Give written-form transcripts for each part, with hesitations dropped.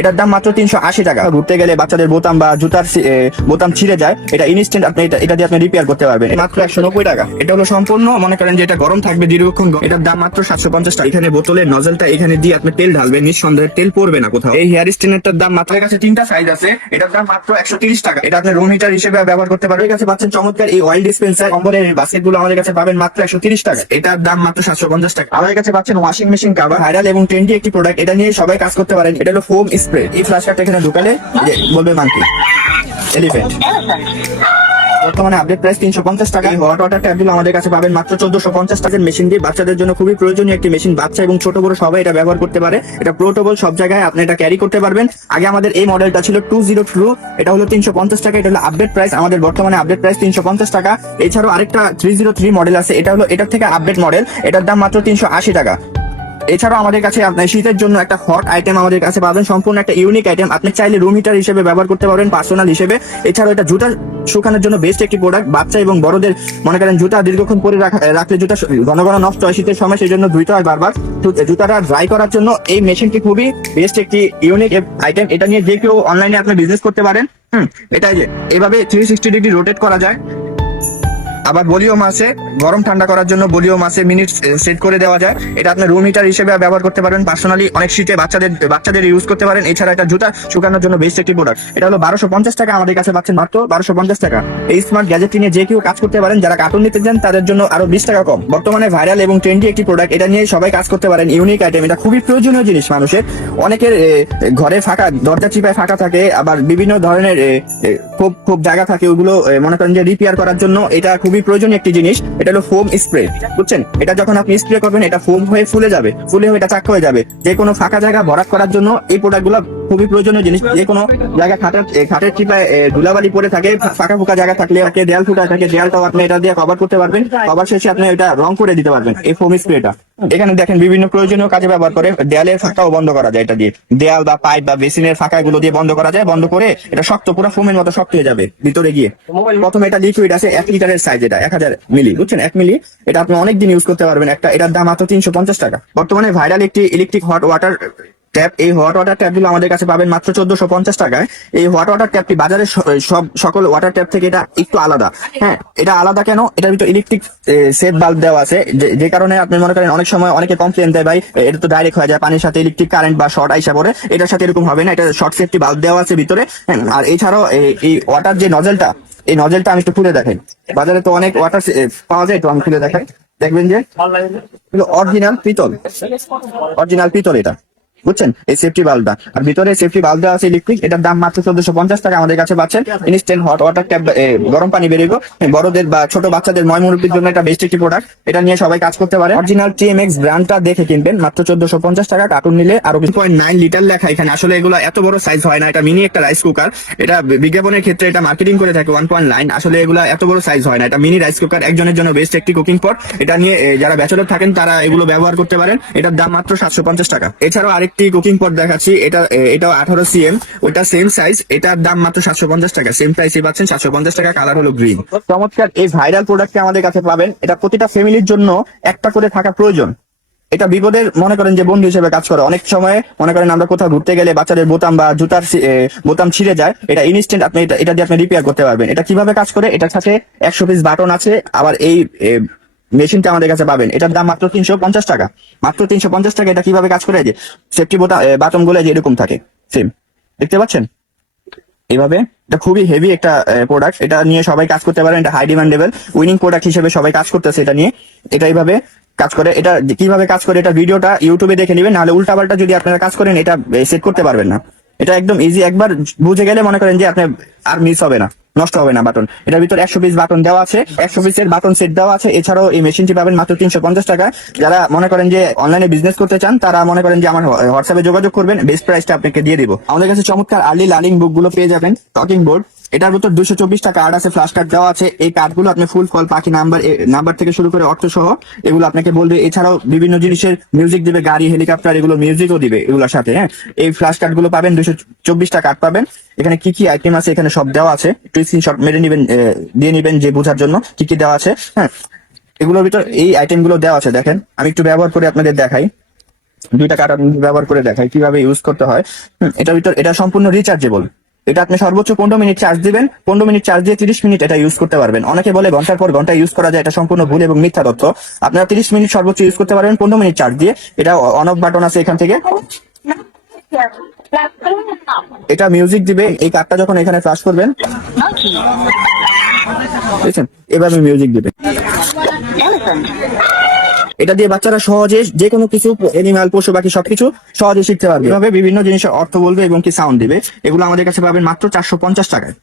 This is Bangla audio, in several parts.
এটার দাম মাত্র 380 টাকা। ঘুরতে গেলে বাচ্চাদের বোতাম বা জুতার বোতাম ছিঁড়ে যায়, এটা ইনস্ট্যান্ট আপনি এটা দিয়ে আপনি রিপেয়ার করতে পারবেন মাত্র 190 টাকা। এটা হলো সম্পূর্ণ মনে করেন যে এটা গরম থাকবে দীর্ঘক্ষণ, এটার দাম মাত্র 750 টাকা। এখানে বোতলের নজলটা এখানে দিয়ে আপনি তেল ঢালবেন, নিঃসন্দেহে তেল পড়বে না কোথাও। এই হেয়ার স্ট্রেনারটার দাম মাত্র, কাছে 3টা সাইজ আছে, এটার দাম মাত্র 130 টাকা। এটা আপনি রুম হিটার হিসেবে ব্যবহার করতে পারবেন। কাছে পাচ্ছেন চমৎকার এই অয়েল ডিসপেন্সার, কম্বলের বাস্কেট গুলো আমাদের কাছে পাবেন মাত্র 130 টাকা। এটার দাম মাত্র 750 টাকা। আমাদের কাছে পাচ্ছেন ওয়াশিং মেশিন কভার, ভাইরাল এবং ট্রেন্ডি একটি প্রোডাক্ট, এটা নিয়ে সবাই কাজ করতে পারেন। এটা হলো ফোম স্প্রে। এই ফ্ল্যাশকার্ট এখানে ঢুকালে বলবে মাঙ্কি এলিফ্যান্ট। বর্তমানে আপডেট প্রাইস 350 টাকা। এই হট ওয়াটার ট্যাপগুলো আমাদের কাছে পাবেন মাত্র 1450 টাকার। মেশিন দিয়ে বাচ্চাদের জন্য খুবই প্রয়োজনীয় একটি মেশিন, বাচ্চা এবং ছোট বড় সবাই এটা ব্যবহার করতে পারে। এটা পোর্টেবল, সব জায়গায় আপনি এটা ক্যারি করতে পারবেন। আগে আমাদের এই মডেলটা ছিল 202, এটা হলো 350 টাকা। এটা হলো আপডেট প্রাইস, আমাদের বর্তমানে আপডেট প্রাইস 350 টাকা। এছাড়াও আরেকটা 303 মডেল আছে, এটা হলো এটার থেকে আপডেট মডেল, এটার দাম মাত্র 380 টাকা। এছাড়াও আমাদের কাছে আপনার শীতের জন্য একটা হট আইটেম আমাদের কাছে পাবেন, সম্পূর্ণ একটা ইউনিক আইটেম। আপনি চাইলে রুম হিটার হিসেবে ব্যবহার করতে পারবেন, পার্সোনাল হিসেবে। এছাড়াও এটা জুতা শুকানোর জন্য বেস্ট একটি প্রোডাক্ট। বাচ্চা এবং বড়দের মনে করেন জুতা দীর্ঘক্ষণ পরে রাখলে জুতা ঘন ঘন নষ্ট হয় শীতের সময়, সেই জন্য ধুইতে হয় বারবার। জুতাটা ড্রাই করার জন্য এই মেশিনটি খুবই বেস্ট একটি ইউনিক আইটেম। এটা নিয়ে যে কেউ অনলাইনে আপনি বিজনেস করতে পারেন। এটা এভাবে 360 ডিগ্রি রোটেট করা যায়। আবার ভলিউম আছে, গরম ঠান্ডা করার জন্য ভলিউম আছে, মিনিট সেট করে দেওয়া যায়। এটা আপনি রুম হিটার হিসেবে ব্যবহার করতে পারেন, পার্সোনালি অনেক শীতে বাচ্চাদের ইউজ করতে পারেন। এছাড়া এটা জুতা শুকানোর জন্য বেস্ট একটি প্রোডাক্ট। এটা হলো 1250 টাকা, আমাদের কাছে পাচ্ছেন মাত্র 1250 টাকা। এই স্মার্ট গ্যাজেটটি নিয়ে যে কেউ কাজ করতে পারেন। যারা কার্টুন নিতে চান তাদের জন্য আরো 20 টাকা কম। বর্তমানে ভাইরাল এবং ট্রেন্ডি একটি প্রোডাক্ট, এটা নিয়ে সবাই কাজ করতে পারেন। ইউনিক আইটেম, এটা খুবই প্রয়োজনীয় জিনিস মানুষের। অনেকের ঘরে ফাঁকা দরজা চিপায় ফাঁকা থাকে, আবার বিভিন্ন ধরনের খুব জায়গা থাকে, ওগুলো মনে করেন যে রিপেয়ার করার জন্য এটা খুবই প্রয়োজনীয় একটি জিনিস। এটা হলো ফোম স্প্রে, বুঝছেন? এটা যখন আপনি স্প্রে করবেন এটা ফোম হয়ে ফুলে যাবে, ফুলে হয়ে এটা চাক হয়ে যাবে। যে কোনো ফাঁকা জায়গা ভরাট করার জন্য এই প্রোডাক্টগুলো খুবই প্রয়োজনীয় জিনিস। যে কোনো জায়গায় খাটের চিপায় ধুলাবালি পড়ে থাকে, ফাঁকা ফুকা জায়গা থাকলে দেয়াল ফুটা থাকে, দেয়ালটাও আপনি এটা দিয়ে কভার করতে পারবেন। কভার শেষে আপনি এটা রং করে দিতে পারবেন এই ফোম স্প্রেটা। এখানে দেখেন বিভিন্ন প্রয়োজনীয় কাজে ব্যবহার করে। দেয়ালের ফাঁকাও বন্ধ করা যায় এটা দিয়ে, দেয়াল বা পাইপ বা বেসিনের ফাঁকা গুলো দিয়ে বন্ধ করা যায়। বন্ধ করে এটা শক্ত, পুরো ফোমের মতো শক্ত হয়ে যাবে ভিতরে গিয়ে। প্রথমে এটা লিকুইড আছে 1 লিটারের সাইজ, এটা 1000 মিলি, বুঝছেন? 1 মিলি। এটা আপনি অনেকদিন ইউজ করতে পারবেন। এটার দাম মাত্র 350 টাকা। বর্তমানে ভাইরাল একটি ইলেকট্রিক হট ওয়াটার ট্যাপ, এই হট ওয়াটার ট্যাপ গুলো আমাদের কাছে পাবেন মাত্র 1450 টাকায়। এই হট ওয়াটার ট্যাপটি বাজারের সকল ওয়াটার ট্যাপ থেকে এটা একটু আলাদা। হ্যাঁ, এটা আলাদা কেন? এটার ভিতরে ইলেকট্রিক সেট বাল্ব দেওয়া আছে, যে কারণে আপনি মনে করেন অনেক সময় অনেকে কমপ্লেন দেয়, ভাই এটা তো ডাইরেক্ট হয়ে যায়, পানির সাথে ইলেকট্রিক কারেন্ট বা শর্ট আইসা পড়ে। এটার সাথে এরকম হবে না, এটা শর্ট সেফটি বাল্ব দেওয়া আছে ভিতরে। আর এছাড়াও এই ওয়াটার যে নজলটা, এই নজলটা আমি একটু খুলে দেখাই। বাজারে তো অনেক ওয়াটার পাওয়া যায়, তো আমি খুলে দেখাই। দেখবেন যে অরিজিনাল পিতল এটা, বুঝছেন? এই সেফটি বাল্বটা, আর ভিতরে সেফটি বাল্ব দেওয়া আছে ইলেকট্রিক। এটার দাম মাত্র 1450 টাকা। আমাদের কাছে পাচ্ছেন ইনস্ট্যান্ট হট ওয়াটার ট্যাপ, গরম পানি বেরোবো। বড়দের বা ছোট বাচ্চাদের ময় মুরব্বীর জন্য এটা বেস্ট একটি প্রোডাক্ট। এটা নিয়ে সবাই কাজ করতে পারে। অরিজিনাল TMX ব্র্যান্ডটা দেখে কিনবেন, মাত্র 1450 টাকা। কার্টুন নিলে আরো 2.9 লিটার লেখা এখানে। আসলে এগুলো এত বড় সাইজ হয় না, এটা মিনি একটা রাইস কুকার। এটা বিজ্ঞাপনের ক্ষেত্রে এটা মার্কেটিং করে থাকে 1.9, আসলে এগুলো এত বড় সাইজ হয় না। এটা মিনি রাইস কুকার, একজনের জন্য বেস্ট একটি কুকিং পট। এটা নিয়ে যারা ব্যাচেলর থাকেন তারা এগুলো ব্যবহার করতে পারেন। এটার দাম মাত্র 750 টাকা। এছাড়াও আরেকটি কুকিং পট দেখাচ্ছি, এটাও 18 cm, ওইটা সেম সাইজ। এটার দাম মাত্র 750 টাকা। সেম প্রাইসে পাচ্ছেন 750 টাকা। কালার হলো গ্রিন। চমৎকার এই ভাইরাল প্রোডাক্টটা আমাদের কাছে পাবেন। এটা প্রতিটা ফ্যামিলির জন্য একটা করে থাকা প্রয়োজন। এটা বিপদের মনে করেন যে বন্ধু হিসেবে কাজ করে। অনেক সময় মনে করেন আমরা কোথাও ঘুরতে গেলে বাচ্চাদের বোতাম বা জুতার বোতাম ছিঁড়ে যায়, এটা ইনস্ট্যান্ট আপনি এটা দিয়ে আপনি রিপেয়ার করতে পারবেন। এটা কিভাবে কাজ করে? এটার সাথে 100 পিস বাটন আছে। আবার এই মেশিনটা আমাদের কাছে পাবেন, এটার দাম মাত্র 350 টাকা। মাত্র 350 টাকা। এটা কিভাবে কাজ করে? যে সেফটি বাটন গুলো যে এরকম থাকে, সেম দেখতে পাচ্ছেন এইভাবে। এটা খুবই হেভি একটা প্রোডাক্ট, এটা নিয়ে সবাই কাজ করতে পারেন। এটা হাই ডিমান্ডেবল উইনিং প্রোডাক্ট হিসেবে সবাই কাজ করতেছে এটা নিয়ে। এটা এইভাবে কাজ করে। এটা কিভাবে কাজ করে এটা ভিডিওটা ইউটিউবে দেখে নেবেন, নাহলে উল্টাপাল্টা যদি আপনারা কাজ করেন এটা সেট করতে পারবেন না। এটা একদম ইজি, একবার বুঝে গেলে মনে করেন যে আপনি আর মিস হবে না, নষ্ট হবে না বাটন। এটার ভিতর 100 পিস বাটন দেওয়া আছে, 100 পিসের বাটন সেট দেওয়া আছে। এছাড়াও এই মেশিনটি পাবেন মাত্র 350 টাকা। যারা মনে করেন যে অনলাইনে বিজনেস করতে চান তারা মনে করেন যে আমার হোয়াটসঅ্যাপে যোগাযোগ করবেন, বেস্ট প্রাইসটা আপনাকে দিয়ে দিব। আমাদের কাছে চমৎকার আর্লি লার্নিং বুক গুলো পেয়ে যাবেন, টকিং বোর্ড। এটার ভিতর 224টা কার্ড আছে, ফ্ল্যাশ কার্ড দেওয়া আছে। এই কার্ডগুলো আপনি ফুল ফল পাখি নাম্বার থেকে শুরু করে অর্থ সহ এগুলো আপনাকে বলবে। এছাড়াও বিভিন্ন জিনিসের মিউজিক দিবে, গাড়ি, হেলিকপ্টার, এগুলো মিউজিকও দিবে এগুলোর সাথে। হ্যাঁ, এই ফ্ল্যাশ কার্ড গুলো পাবেন, 224টা কার্ড পাবেন। এখানে কি কি আইটেম আছে এখানে সব দেওয়া আছে, একটু স্ক্রিনশট মেরে নিবেন, দিয়ে নিবেন যে বোঝার জন্য কি কি দেওয়া আছে। হ্যাঁ, এগুলোর ভিতর এই আইটেম গুলো দেওয়া আছে। দেখেন আমি একটু ব্যবহার করে আপনাদের দেখাই। দুইটা কার্ড আমি ব্যবহার করে দেখাই কিভাবে ইউজ করতে হয়। এটার ভিতর এটা সম্পূর্ণ রিচার্জেবল। এটা আপনি সর্বোচ্চ 15 মিনিট চার্জ দিবেন, 15 মিনিট চার্জ দিয়ে 30 মিনিট এটা ইউজ করতে পারবেন। অনেকে বলে ঘন্টার পর ঘন্টা ইউজ করা যায়, এটা সম্পূর্ণ ভুল এবং মিথ্যা তথ্য। আপনারা 30 মিনিট সর্বোচ্চ ইউজ করতে পারবেন 15 মিনিট চার্জ দিয়ে। এটা অন অফ বাটন আছে এখান থেকে, এটা মিউজিক দিবে। এই কার্ডটা যখন এখানে ফ্লাশ করবেন, বুঝছেন, এভাবে মিউজিক দিবে। এটা দিয়ে বাচ্চারা সহজে যে কোনো কিছু, এনিম্যাল, পশু পাখি সবকিছু সহজে শিখতে পারবে। এভাবে বিভিন্ন জিনিসের অর্থ বলবে এবং কি সাউন্ড দিবে। এগুলো আমাদের কাছে পাবেন মাত্র 450 টাকায়।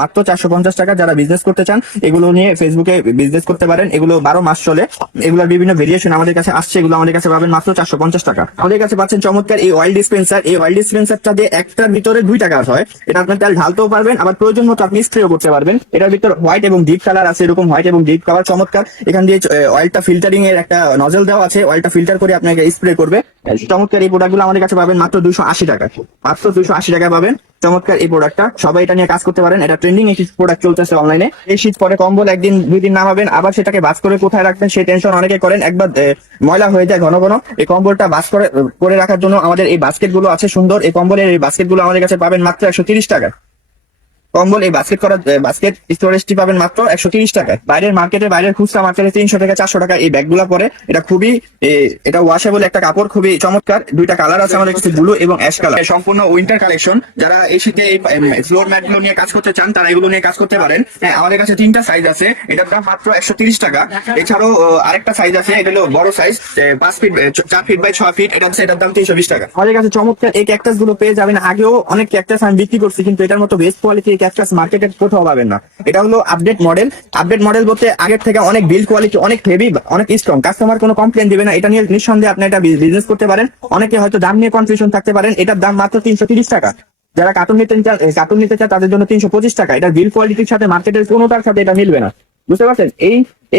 মাত্র 450 টাকা। যারা বিজনেস করতে চান এগুলো নিয়ে ফেসবুকে বিজনেস করতে পারেন। এগুলো 12 মাস চলে। এগুলোর বিভিন্ন ভেরিয়েশন আমাদের কাছে আসছে। এগুলো আমাদের কাছে পাবেন মাত্র 450 টাকা। আমাদের কাছে পাচ্ছেন চমৎকার এই অয়েল ডিসপেন্সার। এই অয়েল ডিসপেন্সারটা দিয়ে একটার ভিতরে 2টা কাজ হয়। এটা আপনার তেল ঢালতেও পারবেন, আবার প্রয়োজন মতো আপনি স্প্রেও করতে পারবেন। এটার ভিতর হোয়াইট এবং ডিপ কালার আছে, এরকম হোয়াইট এবং ডিপ কালার চমৎকার। এখান দিয়ে অয়েলটা ফিল্টারিং এর একটা নজল দেওয়া আছে, অয়েলটা ফিল্টার করে আপনাকে স্প্রে করবে। চমৎকার এই প্রোডাক্টগুলো আমাদের কাছে পাবেন মাত্র 280 টাকা। মাত্র 280 টাকা পাবেন চমৎকার এই প্রোডাক্টটা। সবাই এটা নিয়ে কাজ করতে পারেন। এটা ট্রেন্ডিং একটি প্রোডাক্ট চলতেছে অনলাইনে। এই শীত পরে কম্বল একদিন 2 দিন নামাবেন, আবার সেটাকে বাস করে কোথায় রাখবেন সেই টেনশন অনেকে করেন। একবার ময়লা হয়ে যায় ঘন ঘন। এই কম্বলটা বাস করে রাখার জন্য আমাদের এই বাস্কেট গুলো আছে সুন্দর। এই কম্বলের এই বাস্কেট গুলো আমাদের কাছে পাবেন মাত্র 130 টাকা। কম্বল এই বাস্কেট করা বাস্কেট স্টোরেজটি পাবেন মাত্র 130 টাকায়। বাইরের মার্কেটে, বাইরের খুচরা মার্কেটে 300 থেকে 400 টাকা এই ব্যাগগুলো পরে। এটা খুবই এটা ওয়াশেবল একটা কাপড়, খুবই চমৎকার। 2টা কালার আছে আমাদের কাছে, ব্লু এবং অ্যাশ কালার। সম্পূর্ণ উইন্টার কালেকশন। যারা এই শীতে এই ফ্লোর ম্যাট গুলো নিয়ে কাজ করতে চান তারা এগুলো নিয়ে কাজ করতে পারেন। হ্যাঁ, আমাদের কাছে 3টা সাইজ আছে। এটার দাম মাত্র 130 টাকা। এছাড়াও আরেকটা সাইজ আছে, এটা হলো বড় size, 5 feet 4 feet by 6 feet. এটা হচ্ছে, এটার দাম 320 টাকা। আমাদের কাছে চমৎকার এই ক্যাকটাস গুলো পেয়ে যাবেন। আগেও অনেক ক্যাকটাস আমি বিক্রি করছি, কিন্তু এটার মতো বেস্ট কোয়ালিটি ক্যাকটাস মার্কেটে কোথাও পাবেন না। এটা হলো আপডেট মডেল। আপডেট মডেল বলতে আগের থেকে অনেক বিল্ড কোয়ালিটি, অনেক হেভি, অনেক স্ট্রং। কাস্টমার কোনো কমপ্লেন দিবে না। এটা নিয়ে নিঃসন্দেহে আপনি এটা বিজনেস করতে পারেন। অনেকে হয়তো দাম নিয়ে কনফিউশন থাকতে পারেন। এটার দাম মাত্র 330 টাকা। যারা কার্টুন নিতে চান তাদের জন্য 325 টাকা। এটার বিল্ড কোয়ালিটির সাথে মার্কেটের কোনোটার সাথে এটা মিলবে না। বুঝতে পারছেন?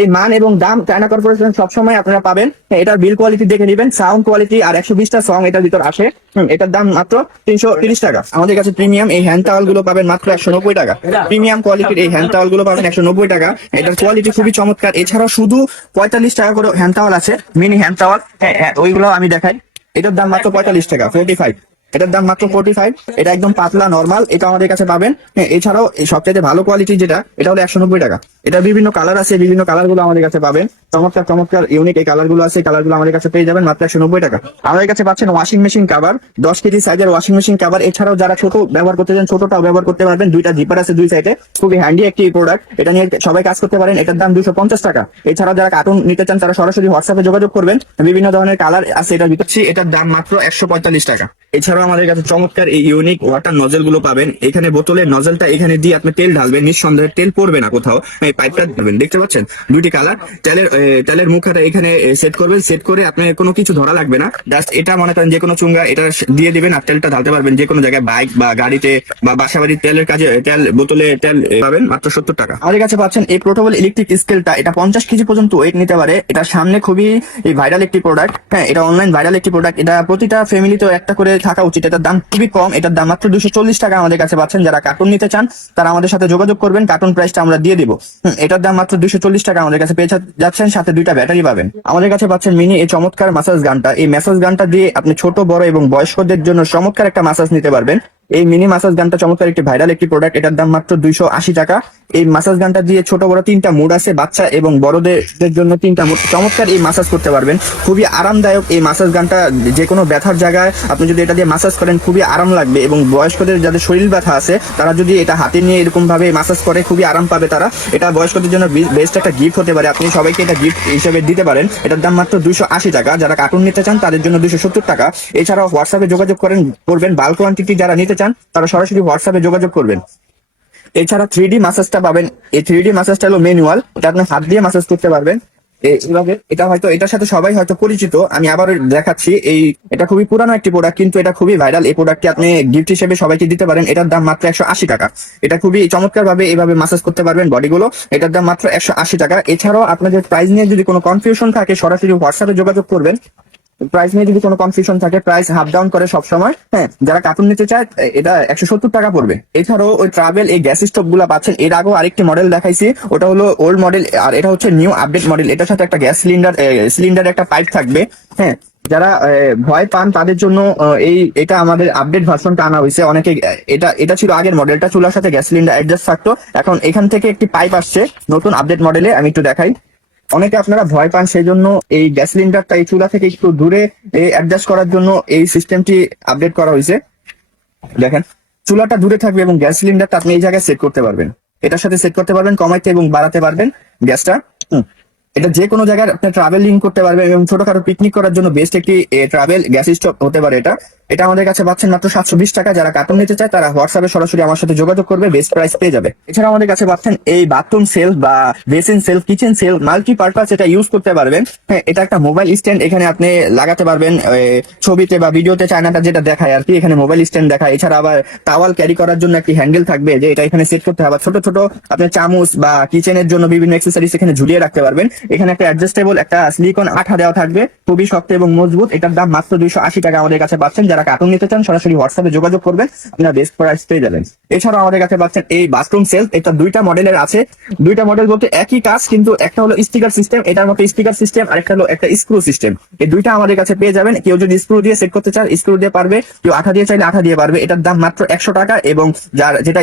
এই মান এবং দাম চায়না কর্পোরেশন সবসময় আপনারা পাবেন। এটার বিল কোয়ালিটি দেখে নেবেন, সাউন্ড কোয়ালিটি আর 120টা সং এটার ভিতর আসে। এটার দাম মাত্র 330 টাকা। আমাদের কাছে প্রিমিয়াম এই হ্যান্ড টাওয়াল গুলো পাবেন মাত্র 190 টাকা। প্রিমিয়াম কোয়ালিটির এই হ্যান্ড টাওয়াল গুলো পাবেন 190 টাকা। এটার কোয়ালিটি খুবই চমৎকার। এছাড়াও শুধু 45 টাকা করে হ্যান্ড টাওয়াল আছে, মিনি হ্যান্ড টাওয়াল। হ্যাঁ, ওইগুলো আমি দেখাই। এটার দাম মাত্র 45 টাকা, 45। এটার দাম মাত্র 45। এটা একদম পাতলা নরমাল, এটা আমাদের কাছে পাবেন। হ্যাঁ, এছাড়াও এই সবচেয়ে ভালো কোয়ালিটি যেটা, এটা হলো 190 টাকা। এটা বিভিন্ন কালার আছে, বিভিন্ন কালার গুলো আমাদের কাছে পাবেন। চমৎকার চমৎকার ইউনিক এই কালার গুলো আছে। কালার গুলো আমাদের কাছে পেয়ে যাবেন মাত্র 190 টাকা। আমাদের কাছে পাচ্ছেন ওয়াশিং মেশিন কাভার, 10 কেজি সাইজের ওয়াশিং মেশিন কাভার। এছাড়াও যারা ছোট ব্যবহার করতে চান ছোটটাও ব্যবহার করতে পারবেন। 2টা জিপার আছে 2 সাইডে, খুবই হ্যান্ডি একটি প্রোডাক্ট। এটা নিয়ে সবাই কাজ করতে পারেন। এটার দাম 250 টাকা। এছাড়াও যারা কার্টুন নিতে চান তারা সরাসরি হোয়াটসঅ্যাপে যোগাযোগ করবেন। বিভিন্ন ধরনের কালার আছে এটার ভিতর। এটার দাম মাত্র 145 টাকা। এছাড়াও আমাদের কাছে চমৎকার এই ইউনিক ওয়াটার নজল গুলো পাবেন। এখানে বোতলের নজলটা এখানে দিয়ে আপনি তেল ঢালবেন, নিঃসন্দেহে তেল পড়বে না কোথাও। এই পাইপটা ঢালবেন, দেখতে পাচ্ছেন 2টি কালার। তেলের মুখটা এখানে সেট করবেন। সেট করে আপনি কোনো কিছু ধরা লাগবে না, জাস্ট এটা মনে করেন যে কোনো চুঙ্গা এটা দিয়ে দিবেন আর তেলটা ঢালতে পারবেন যে কোনো জায়গায়, বাইক বা গাড়িতে বা বাসা বাড়ির তেলের কাজে তেল বোতলে তেল পাবেন মাত্র 70 টাকা। আমাদের কাছে পাচ্ছেন এই পোর্টেবল ইলেকট্রিক স্কেলটা। এটা 50 কেজি পর্যন্ত ওয়েট নিতে পারে। এটা সামনে খুবই ভাইরাল একটি প্রোডাক্ট। হ্যাঁ, এটা অনলাইন ভাইরাল একটি প্রোডাক্ট। এটা প্রতিটা ফ্যামিলিতেও একটা করে থাকা উচিত। এটার দাম খুবই কম। এটার দাম মাত্র 240 টাকা আমাদের কাছে পাচ্ছেন। যারা কার্টুন নিতে চান তারা আমাদের সাথে যোগাযোগ করবেন, কার্টুন প্রাইসটা আমরা দিয়ে দিব। এটার দাম মাত্র 240 টাকা আমাদের কাছে পেয়ে যাচ্ছেন। সাথে 2টা ব্যাটারি পাবেন। আমাদের কাছে পাচ্ছেন মিনি এই চমৎকার ম্যাসাজ গানটা। এই ম্যাসাজ গানটা দিয়ে আপনি ছোট বড় এবং বয়স্কদের জন্য চমৎকার একটা ম্যাসাজ নিতে পারবেন। এই মিনি ম্যাসাজ গানটা চমৎকার একটি ভাইরাল একটি প্রোডাক্ট। এটার দাম মাত্র 280 টাকা। এই ম্যাসাজ গানটা দিয়ে ছোট বড় 3টা মুড আছে, বাচ্চা এবং বড়দের জন্য 3টা মুড। চমৎকার এই ম্যাসাজ করতে পারবেন, খুবই আরামদায়ক এই ম্যাসাজ গানটা। যে কোনো ব্যথার জায়গায় আপনি যদি এটা দিয়ে ম্যাসাজ করেন খুবই আরাম লাগবে। এবং বয়স্কদের যাদের শরীর ব্যথা আছে তারা যদি এটা হাতে নিয়ে এরকম ভাবে ম্যাসাজ করে খুবই আরাম পাবে তারা। এটা বয়স্কদের জন্য বেস্ট একটা গিফট হতে পারে। আপনি সবাইকে এটা গিফট হিসেবে দিতে পারেন। এটার দাম মাত্র 280 টাকা। যারা কার্টুন নিতে চান তাদের জন্য 270 টাকা। এছাড়াও হোয়াটসঅ্যাপে যোগাযোগ করবেন। বাল্ক কোয়ান্টিটি যারা নিতে চান তারা সরাসরি হোয়াটসঅ্যাপে যোগাযোগ করবেন। এছাড়া 3D ম্যাসাজটা পাবেন। এই 3D ম্যাসাজটা হলো ম্যানুয়াল, এটা আপনি হাত দিয়ে ম্যাসাজ করতে পারবেন এইভাবে। এটা হয়তো এটার সাথে সবাই হয়তো পরিচিত। আমি আবার দেখাচ্ছি। এটা খুবই পুরানো একটি প্রোডাক্ট, কিন্তু এটা খুবই ভাইরাল। এই প্রোডাক্টটি আপনি গিফট হিসেবে সবাইকে দিতে পারেন। এটার দাম মাত্র 180 টাকা। এটা খুবই চমৎকার ভাবে এইভাবে ম্যাসাজ করতে পারবেন বডিগুলো। এটার দাম মাত্র 180 টাকা। এছাড়াও আপনাদের প্রাইস নিয়ে যদি কোনো কনফিউশন থাকে সরাসরি হোয়াটসঅ্যাপে যোগাযোগ করবেন। প্রাইস নিয়ে যদি কোনো কনফিউশন থাকে, প্রাইস হাফ ডাউন করে সবসময়। হ্যাঁ, যারা কার্টুন নিতে চায় এটা 170 টাকা পড়বে। এছাড়াও ওই ট্রাভেল এই গ্যাস স্টোভ গুলা পাচ্ছেন। এর আগেও আরেকটি মডেল দেখাইছি, ওটা হলো ওল্ড মডেল, আর এটা হচ্ছে নিউ আপডেট মডেল। এটার সাথে একটা গ্যাস সিলিন্ডার একটা পাইপ থাকবে। হ্যাঁ, যারা ভয় পান তাদের জন্য এটা আমাদের আপডেট ভার্সনটা আনা হয়েছে। অনেকে এটা ছিল আগের মডেলটা, চুলার সাথে গ্যাস সিলিন্ডার অ্যাডজাস্ট থাকতো। এখন এখান থেকে একটি পাইপ আসছে নতুন আপডেট মডেলে, আমি একটু দেখাই। অনেকে আপনারা ভয় পান, সেই জন্য এই গ্যাস সিলিন্ডারটা এই চুলা থেকে একটু দূরে অ্যাডজাস্ট করার জন্য এই সিস্টেমটি আপডেট করা হয়েছে। দেখেন, চুলাটা দূরে থাকবে এবং গ্যাস সিলিন্ডারটা আপনি এই জায়গায় সেট করতে পারবেন। এটার সাথে সেট করতে পারবেন, কমাইতে এবং বাড়াতে পারবেন গ্যাসটা। এটা যে কোনো জায়গায় আপনি ট্রাভেলিং করতে পারবেন এবং ছোটখাটো পিকনিক করার জন্য বেস্ট একটি ট্রাভেল গ্যাস স্টোভ হতে পারে এটা। এটা আমাদের কাছে পাচ্ছেন মাত্র 720 টাকা। যারা কার্টুন নিতে চায় তারা হোয়াটসঅ্যাপে সরাসরি আমার সাথে যোগাযোগ করবে, বেস্ট প্রাইস পেয়ে যাবে। এছাড়া আমাদের কাছে পাচ্ছেন এই বাথরুম সেলফ বা basin self, kitchen self, multipurpose এটা ইউজ করতে পারবেন। হ্যাঁ, এটা একটা মোবাইল স্ট্যান্ড, এখানে আপনি লাগাতে পারবেন। ছবিতে বা ভিডিওতে চায়নাটা যেটা দেখায় আর কি, এখানে মোবাইল স্ট্যান্ড দেখায়। এছাড়া আবার টাওয়াল ক্যারি করার জন্য একটি হ্যান্ডেল থাকবে, যে এটা এখানে সেট করতে হবে। ছোট ছোট আপনি চামচ বা কিচেনের জন্য বিভিন্ন অ্যাক্সেসরিজ এখানে ঝুলিয়ে রাখতে পারবেন। এখানে একটা অ্যাডজাস্টেবল একটা সিলিকন আঠা দেওয়া থাকবে, খুবই শক্ত এবং মজবুত। এটার দাম মাত্র 280 টাকা আমাদের কাছে পাচ্ছেন। যারা কার্টুন নিতে চান সরাসরি হোয়াটসঅ্যাপে যোগাযোগ করবেন, আপনারা বেস্ট প্রাইস পেয়ে যাবেন। এছাড়াও আমাদের কাছে পাচ্ছেন এই বাথরুম সেলফ, এটা দুইটা মডেলের আছে। দুইটা মডেল বলতে একই কাজ, কিন্তু একটা হলো স্টিকার সিস্টেম, এটার মতো স্টিকার সিস্টেম, আর একটা হলো একটা স্ক্রু সিস্টেম। এই দুইটা আমাদের কাছে পেয়ে যাবেন। কেউ যদি স্ক্রু দিয়ে সেট করতে চান স্ক্রু দিয়ে পারবে, কেউ আঠা দিয়ে চাইলে আঠা দিয়ে পারবে। এটার দাম মাত্র 100 টাকা, এবং যেটা